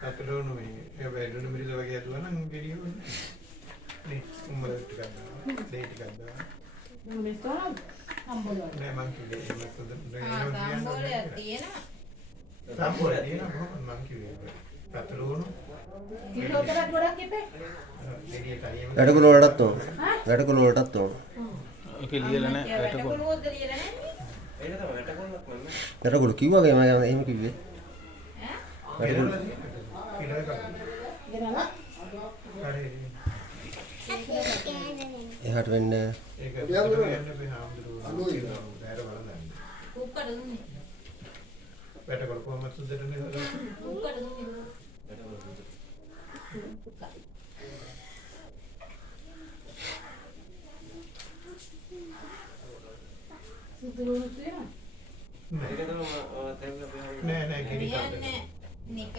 කතරෝන මේ වැඩුණු මිරිල වගේ අදුවා නම් ගෙඩියෝනේ. නේ උඹල ටිකක් දාන්න. දෙයි ටිකක් දාන්න. මේ තෝරන හම්බවල. නෑ මං කිව්වේ එහෙමත් හොඳ නෑ. සම්බෝලයක් තියෙනවා. සම්බෝලයක් තියෙනවා මං කිව්වේ. කතරෝන කිලෝතරක් ගොඩක් ඉපේ. ගෙඩියට අයියම වැඩකුළු වලටත් ඕන. වැඩකුළු වලටත් ඕන. ඒක ලියලා නැහැ වැටකොළ. වැටකුළුවක්ද ලියලා නැන්නේ? ඒක තමයි වැටකොල්ලක් නන්නේ. වැඩකුළු කිව්වගේ මම එහෙම කිව්වේ. ඈ? වැඩකුළු කිලෝ එකක්. ගෙනලා හරි. එහාට වෙන්නේ ඒක යන්න බෑ හාමුදුරුවෝ. බෑර බලන්න. උක්කඩ දුන්නේ. වැටකොළ කොහමද සුදුදටනේ හදලා? උක්කඩ දුන්නේ. වැටකොල්ල දුන්න. සුදුරුණු තියෙනවා. නෑ ඒක තමයි තේරුම් ගන්න. නෑ ගෙඩි කියන්නේ නික